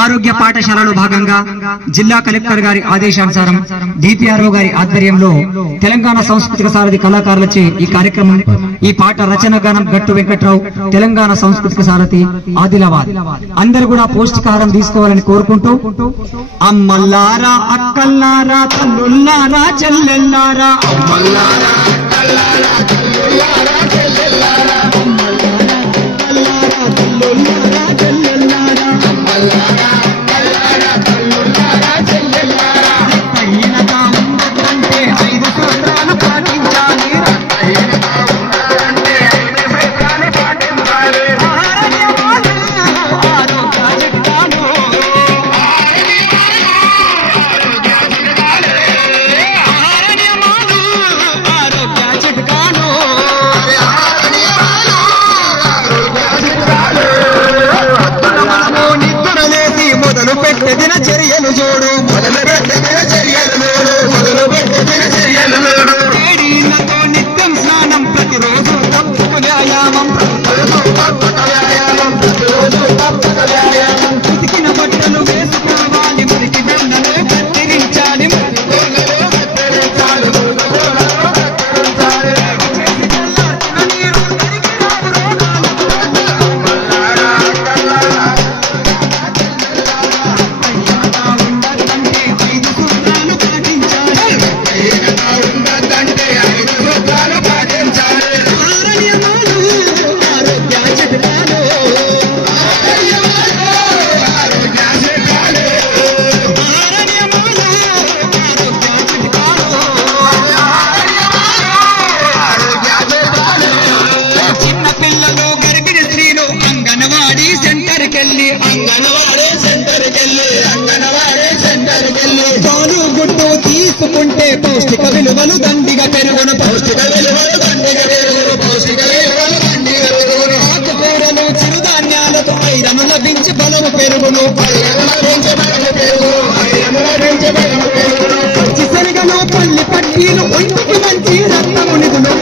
ఆరోగ్య పాఠశాలలో భాగంగా జిల్లా కలెక్టర్ గారి ఆదేశానుసారం డిపిఆర్ఓ గారి ఆధ్వర్యంలో తెలంగాణ సాంస్కృతిక సారథి కళాకారులచే ఈ కార్యక్రమం ఈ పాట రచన గానం గట్టు వెంకట్రావు తెలంగాణ సాంస్కృతిక సారథి ఆదిలాబాద్ అందరూ కూడా పౌష్టికాహారం తీసుకోవాలని కోరుకుంటూ అమ్మల్లారా అక్కల్లారా తల్లుల్లారా చెల్లెల్లారా అమ్మల్లారా అక్కల్లారా తల్లుల్లారా చెల్లెల్లారా చర్యలు చూడు మొదలుపెట్టిన చర్యలు చూడు నిత్యం స్నానం ప్రతిరోజు తప్పక వ్యాయామం ఉతికిన బట్టలు వేసుకోవాలి మురికి దండలు కత్తిరించాలి పాలు గుడ్డు తీసుకుంటే పౌష్టిక విలువలు దండిగా పెరుగును ఆకుకూరలు చిరుధాన్యాలతో ఐరను లభించి బలము పెరుగును శనగలు పల్లి పట్టీలు ఒంటికి మంచి రక్తము నిధులు